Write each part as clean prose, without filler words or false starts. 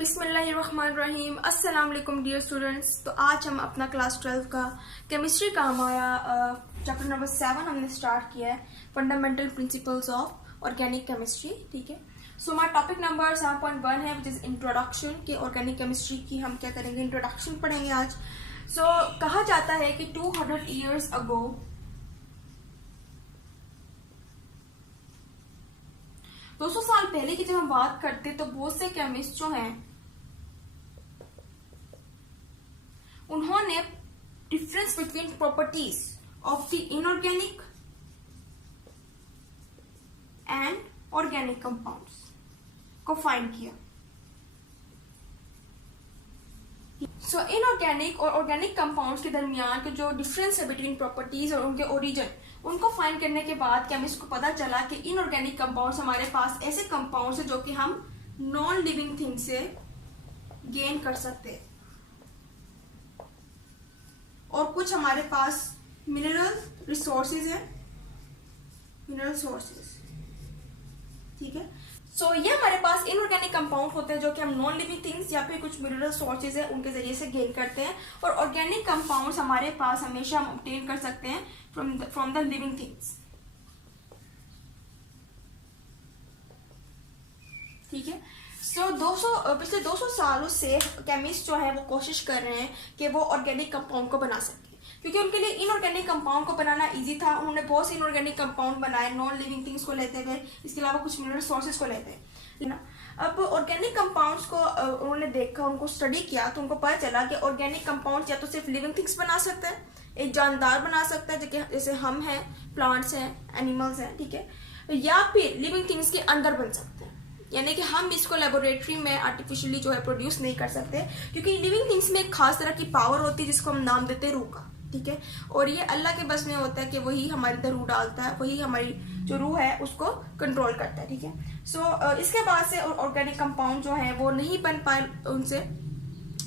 बिस्मिल्लाहिर्रहमानिर्रहीम। अस्सलाम वालेकुम डियर स्टूडेंट्स। तो आज हम अपना क्लास 12 का केमिस्ट्री का हमारा चैप्टर नंबर 7 हमने स्टार्ट किया है, fundamental principles of organic chemistry. ठीक है, सो हमारा टॉपिक नंबर 7.1 है, विच इज इंट्रोडक्शन के ऑर्गेनिक केमिस्ट्री की हम क्या करेंगे, इंट्रोडक्शन पढ़ेंगे आज। सो कहा जाता है कि 200 ईयर्स अगो 200 साल पहले की जब हम बात करते तो बहुत से केमिस्ट जो हैं उन्होंने difference between properties of the inorganic and organic compounds को फाइंड किया। सो इनऑर्गेनिक और ऑर्गेनिक कंपाउंड्स के दरमियान के जो डिफरेंस है बिटवीन प्रॉपर्टीज और उनके ओरिजिन, उनको फाइंड करने के बाद केमिस्ट को पता चला कि इनऑर्गेनिक कंपाउंड्स हमारे पास ऐसे कंपाउंड्स हैं जो कि हम नॉन लिविंग थिंग से गेन कर सकते हैं, और कुछ हमारे पास मिनरल रिसोर्सेज हैं, मिनरल सोर्सेज। ठीक है, सो ये हमारे पास इनऑर्गेनिक कंपाउंड होते हैं जो कि हम नॉन लिविंग थिंग्स या फिर कुछ मिनरल सोर्सेज है उनके जरिए से गेन करते हैं, और ऑर्गेनिक कंपाउंड्स हमारे पास हमेशा हम ऑब्टेन कर सकते हैं फ्रॉम द लिविंग थिंग्स। ठीक है, सो पिछले 200 सालों से केमिस्ट जो है वो कोशिश कर रहे हैं कि वो ऑर्गेनिक कंपाउंड को बना सके, क्योंकि उनके लिए इनऑर्गेनिक कंपाउंड को बनाना इजी था। उन्होंने बहुत से इनऑर्गेनिक कंपाउंड बनाए नॉन लिविंग थिंग्स को लेते हुए, इसके अलावा कुछ मिनरल सोर्सेज को लेते हैं ना। अब ऑर्गेनिक कंपाउंड्स को उन्होंने देखा, उनको स्टडी किया, तो उनको पता चला कि ऑर्गेनिक कंपाउंड्स या तो सिर्फ लिविंग थिंग्स बना सकते हैं, एक जानदार बना सकता है जैसे हम हैं, प्लांट्स हैं, एनिमल्स हैं, ठीक है, या फिर लिविंग थिंग्स के अंदर बन सकते हैं, यानी कि हम इसको लेबोरेटरी में आर्टिफिशियली जो है प्रोड्यूस नहीं कर सकते, क्योंकि लिविंग थिंग्स में एक खास तरह की पावर होती है जिसको हम नाम देते हैं रूह का। ठीक है, और ये अल्लाह के बस में होता है कि वही हमारे अंदर रूह डालता है, वही हमारी जो रूह है उसको कंट्रोल करता है। ठीक है, सो इसके बाद से ऑर्गेनिक कंपाउंड जो है वो नहीं बन पाए, उनसे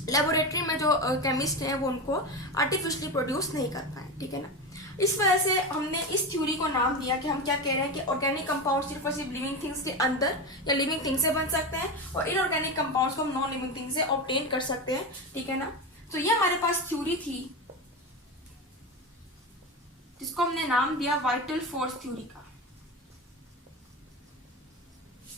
लेबोरेटरी में जो केमिस्ट हैं वो उनको आर्टिफिशियली प्रोड्यूस नहीं कर पाए। ठीक है ना, इस वजह से हमने इस थ्योरी को नाम दिया कि हम क्या कह रहे हैं कि ऑर्गेनिक कंपाउंड सिर्फ और सिर्फ लिविंग थिंग्स के अंदर या लिविंग थिंग्स से बन सकते हैं, और इनऑर्गेनिक कंपाउंड्स को हम नॉन लिविंग थिंग्स से ऑब्टेन कर सकते हैं। ठीक है ना, तो ये हमारे पास थ्योरी थी जिसको हमने नाम दिया वाइटल फोर्स थ्योरी का।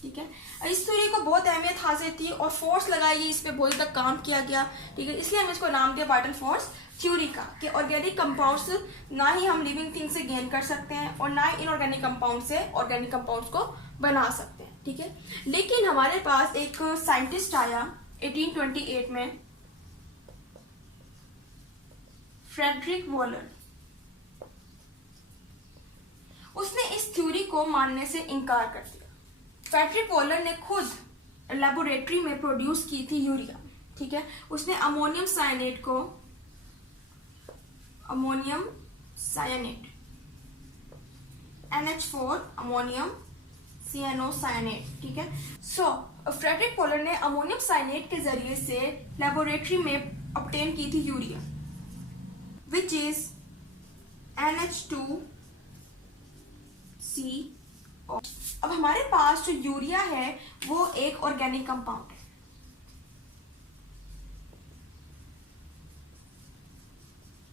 ठीक है, इस थ्योरी को बहुत अहमियत हासिल थी और फोर्स लगाई गई, इस पे बहुत ज्यादा काम किया गया। ठीक है, इसलिए हम इसको नाम दिया वाइटल फोर्स थ्योरी का, कि ऑर्गेनिक कंपाउंड्स ना ही हम लिविंग थिंग से गेन कर सकते हैं और ना ही इनऑर्गेनिक कंपाउंड से ऑर्गेनिक कंपाउंड्स को बना सकते हैं। ठीक है, लेकिन हमारे पास एक साइंटिस्ट आया 1828 में, फ्रेडरिक वॉलर। उसने इस थ्योरी को मानने से इनकार कर दिया। फ्रेडरिक वॉलर ने खुद लेबोरेटरी में प्रोड्यूस की थी यूरिया। ठीक है, उसने अमोनियम साइनेट को, अमोनियम साइनेट NH4 अमोनियम CNO-साइनेट। ठीक है, सो फ्रेडरिक वॉलर ने अमोनियम साइनेट के जरिए से लेबोरेटरी में ऑब्टेन की थी यूरिया, विच इज NH2CO। अब हमारे पास जो यूरिया है वो एक ऑर्गेनिक कंपाउंड है।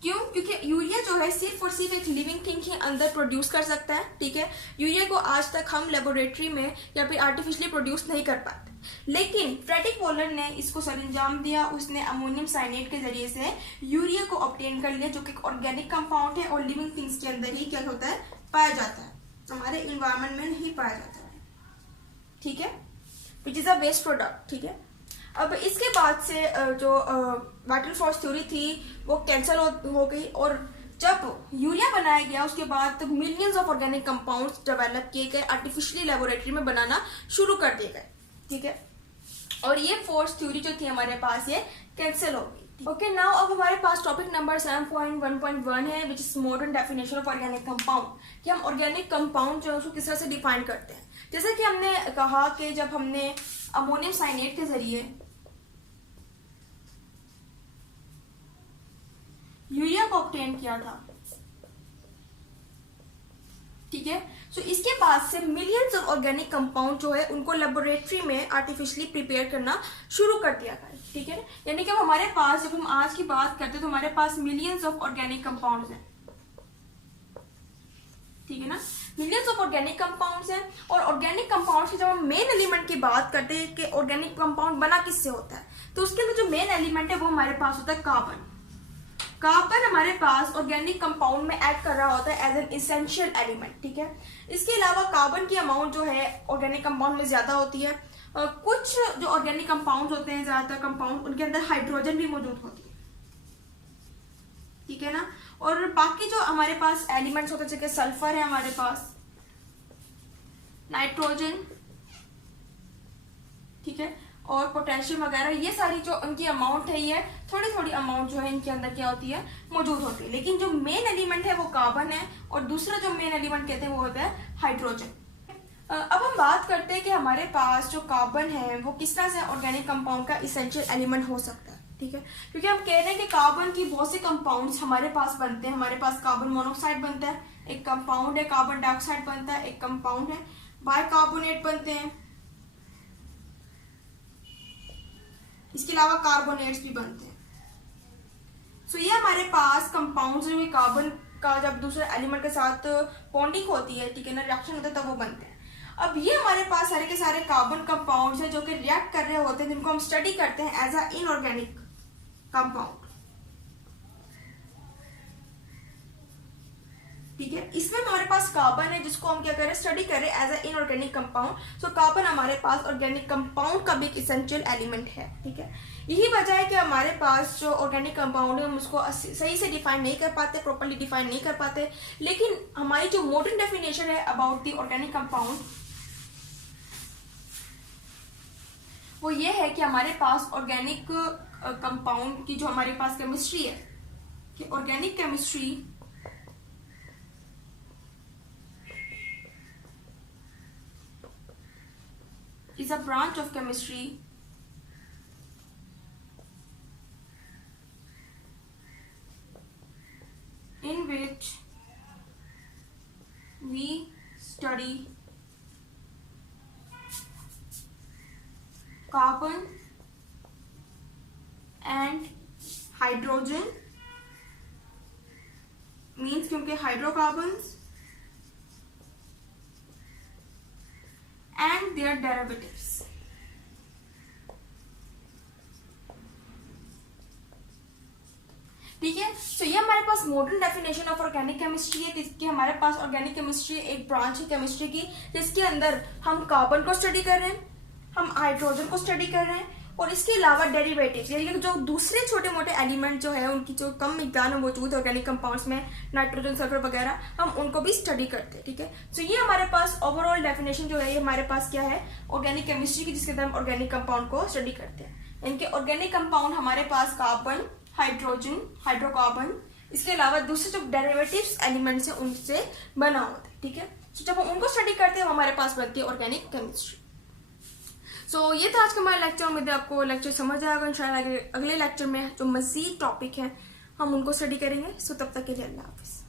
क्यों? क्योंकि यूरिया जो है सिर्फ और सिर्फ एक लिविंग थिंग के अंदर प्रोड्यूस कर सकता है। ठीक है, यूरिया को आज तक हम लेबोरेटरी में या फिर आर्टिफिशियली प्रोड्यूस नहीं कर पाते, लेकिन फ्रेडरिक वॉलर ने इसको सरंजाम दिया। उसने अमोनियम साइनेट के जरिए से यूरिया को ऑब्टेन कर लिया, जो कि एक ऑर्गेनिक कंपाउंड है और लिविंग थिंग्स के अंदर ही क्या होता है, पाया जाता है, हमारे इन्वायरमेंट में नहीं पाया जाता है। ठीक है, which is a waste product. ठीक है, अब इसके बाद से जो वाइटल फोर्स थ्योरी थी वो कैंसिल हो गई, और जब यूरिया बनाया गया उसके बाद millions of organic compounds develop किए गए, आर्टिफिशियली लेबोरेटरी में बनाना शुरू कर दिए गए। ठीक है, और ये फोर्स थ्योरी जो थी हमारे पास ये कैंसिल हो गई। ओके, नाउ अब हमारे पास टॉपिक नंबर 7.1.1 है, which is modern definition of organic compound, कि हम ऑर्गेनिक कंपाउंड जो है उसको किस तरह से डिफाइन करते हैं। जैसे कि हमने कहा कि जब हमने अमोनियम साइनेट के जरिए यूरिया को ऑब्टेन किया था, ठीक है। सो इसके बाद से मिलियंस ऑफ ऑर्गेनिक कंपाउंड जो है उनको लेबोरेटरी में आर्टिफिशियली प्रिपेयर करना शुरू कर दिया गया, ठीक है। यानी कि हमारे पास जब हम आज की बात करते हैं तो हमारे पास मिलियंस ऑफ ऑर्गेनिक कंपाउंड्स हैं, ठीक है ना, मिलियंस ऑफ ऑर्गेनिक कंपाउंड्स हैं। और ऑर्गेनिक कंपाउंड्स की जब हम मेन एलिमेंट की बात करते हैं कि ऑर्गेनिक कंपाउंड बना किससे होता है, तो उसके अंदर जो मेन एलिमेंट है वो हमारे पास होता है कार्बन। कार्बन हमारे पास ऑर्गेनिक कंपाउंड में ऐड कर रहा होता है एज एन इसेंशियल एलिमेंट, ठीक है। इसके अलावा कार्बन की अमाउंट जो है ऑर्गेनिक कंपाउंड में ज्यादा होती है। कुछ जो ऑर्गेनिक कंपाउंड होते हैं, ज्यादातर कंपाउंड, उनके अंदर हाइड्रोजन भी मौजूद होती है, ठीक है ना। और बाकी जो हमारे पास एलिमेंट्स होते हैं जैसे सल्फर है हमारे पास, नाइट्रोजन, ठीक है, और पोटेशियम वगैरह, ये सारी जो उनकी अमाउंट है ये थोड़ी थोड़ी अमाउंट जो है इनके अंदर क्या होती है, मौजूद होती है। लेकिन जो मेन एलिमेंट है वो कार्बन है और दूसरा जो मेन एलिमेंट कहते हैं वो होता है हाइड्रोजन। अब हम बात करते हैं कि हमारे पास जो कार्बन है वो किस तरह से ऑर्गेनिक कंपाउंड का इसेंशियल एलिमेंट हो सकता है, ठीक है। क्योंकि हम कह रहे हैं कि कार्बन की बहुत से कंपाउंड्स हमारे पास बनते हैं। हमारे पास कार्बन मोनोऑक्साइड बनता है, एक कंपाउंड है कार्बन डाइऑक्साइड बनता है, एक कंपाउंड है बाइकार्बोनेट बनते हैं, इसके अलावा कार्बोनेट्स भी बनते हैं। सो ये हमारे पास कंपाउंड्स जो कार्बन का जब दूसरे एलिमेंट के साथ बॉन्डिंग होती है, ठीक है ना, रिएक्शन होता है तब वो बनते हैं। अब ये हमारे पास सारे के सारे कार्बन कंपाउंड्स हैं जो कि रिएक्ट कर रहे होते हैं, जिनको हम स्टडी करते हैं एज अ इनऑर्गेनिक कंपाउंड, ठीक है। इसमें हमारे पास कार्बन है जिसको हम क्या कर रहे हैं, स्टडी कर रहे हैं as a inorganic compound. So carbon हमारे पास ऑर्गेनिक कंपाउंड का भी एक एसेंशियल एलिमेंट है, ठीक है। यही वजह है कि हमारे पास जो ऑर्गेनिक कंपाउंड है हम उसको सही से डिफाइन नहीं कर पाते, प्रॉपर्ली डिफाइन नहीं कर पाते। लेकिन हमारी जो मॉडर्न डेफिनेशन है अबाउट द ऑर्गेनिक कंपाउंड वो ये है कि हमारे पास ऑर्गेनिक कंपाउंड की जो हमारे पास केमिस्ट्री है कि organic chemistry is a branch of chemistry in which we study carbon and hydrogen, means क्योंकि हाइड्रोकार्बन्स and their derivatives, ठीक है। सो ये हमारे पास modern definition of organic chemistry है कि हमारे पास ऑर्गेनिक केमिस्ट्री एक ब्रांच है केमिस्ट्री की जिसके अंदर हम कार्बन को स्टडी कर रहे हैं, हम हाइड्रोजन को स्टडी कर रहे हैं और इसके अलावा डेरिवेटिव्स यानी जो दूसरे छोटे मोटे एलिमेंट जो है उनकी जो कम मिकदार में मौजूद है ऑर्गेनिक कंपाउंड्स में, नाइट्रोजन, सल्फर वगैरह, हम उनको भी स्टडी करते हैं, ठीक है। सो ये हमारे पास ओवरऑल डेफिनेशन जो है ये हमारे पास क्या है ऑर्गेनिक केमिस्ट्री की, जिसके अंदर हम ऑर्गेनिक कंपाउंड को स्टडी करते हैं। इनके ऑर्गेनिक कंपाउंड हमारे पास कार्बन, हाइड्रोजन, हाइड्रोकार्बन, इसके अलावा दूसरे जो डेरिवेटिव्स एलिमेंट्स हैं उनसे बना होता है, ठीक है। सो जब हम उनको स्टडी करते हैं हमारे पास बनती है ऑर्गेनिक केमिस्ट्री। सो ये था आज का हमारा लेक्चर। उम्मीद है आपको लेक्चर समझ आएगा। इंशाल्लाह अगले लेक्चर में जो मजीद टॉपिक है हम उनको स्टडी करेंगे। सो तब तक के लिए अल्लाह हाफिज।